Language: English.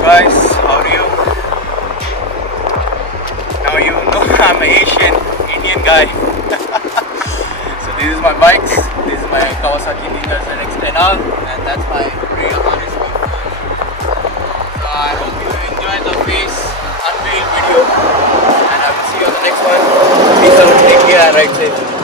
guys, how are you? Now you know I'm an Indian guy. So this is my bikes. This is my Kawasaki ZX10r and that's my Aprilla Rsv4. So I hope you enjoyed the face unveil video and I will see you on the next one. Peace out, take care and ride safe.